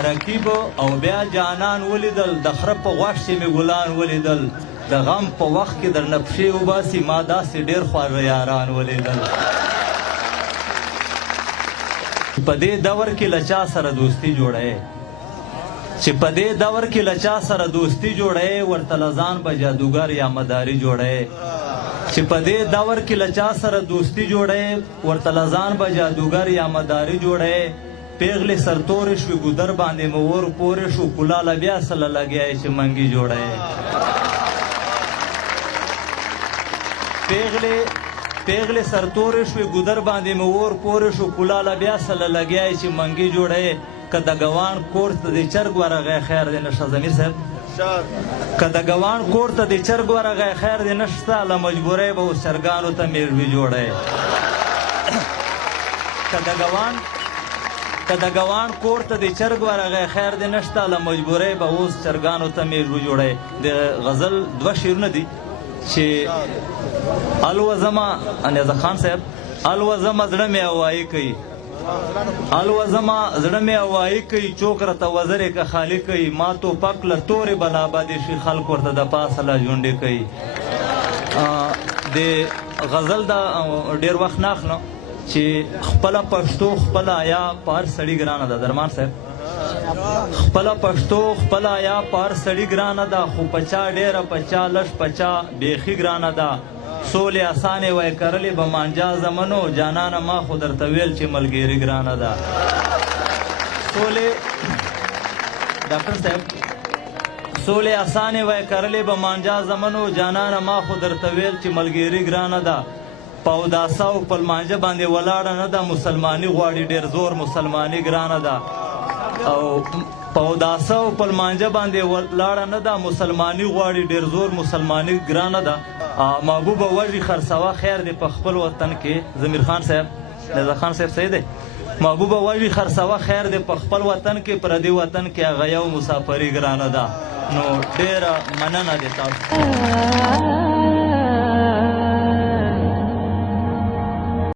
رقیب او بیا جانان ولیدل د خره په غوږ چې مې ګلان ولیدل د غم په وخت کې در نه پښې وباسي ما داسې ډېر خواږه یاران ولیدل په دې دور کې له چا سره دوستي جوړی چې په دې دور کې له چا سره دوستي جوړی ورته له ځان به جادوګر یا مداري جوړی چې په دې دور کې له چا سره دوستي جوړی ورته له ځان به جادوګر یا مداري جوړی پیغلې سرتورې شوې ګودر باندې مو ور پورې شو کلاله بیا سله لګیای چې منګي جوړی پیغلې سرتورې شوې ګودر باندې مو ور پورې شو کلاله بیا سله لګیای چې منګي جوړی که د ګوان کور ته د چرګ ورغی خیر دی نشه ضمیر صاحب که د ګوان کور ته د چرګ ورغی خیر دی نشته له مجبورۍ به اوس چرګانو ته میروي جوړی که د ګوان کور ته د چرګ ورغی خیر دی نشته له مجبورۍ به اوس چرګانو ته میروي جوړی د غزل دوه شعرونه دي چې الوزمه انیزه خان صاحب الوزمه زړه مې هوایي کوي الوزما زړه مې هوایي کوي چوک راته وزرې که خالي کوي ما توپک له تورې بلا باندې شي خلک ورته د پاسه لا ژوندې کوي د غزل دا ډېر وخت نه اخلم چې خپله پښتو خپله حیا په هر سړي ګرانه ده درمان صاحب خپله پښتو خپله حیا په هر سړي ګرانه ده خو په چا ډېره په چا لږ په چا بیخي ګرانه ده سولې اسانې وای کرلې به مانجا زمنو جانانه ما خو درته ویل چې ملګري ګرانه ده سولې ډاکټر صاحب سولې اسانې وای کرلې به مانجا زمنو جانانه ما خو درته ویل چې ملګري ګرانه ده په اوداسه او په لمانځه باندې ولاړه نه ده مسلماني غواړي ډېر زور مسلماني ګرانه ده او په اوداسه او په لمانځه باندې ولاړه نه ده مسلماني غواړي ډېر زور مسلماني ګرانه ده محبوبه وږي خرڅوه خیر دی په خپل وطن کې ضمیر خان صاحب نظر خان صاحب صحیح دی محبوبه وږي خرڅوه خیر دی په خپل وطن کې پردي وطن کې هغه یو مسافري ګرانه ده نو ډېره مننه دی تاسو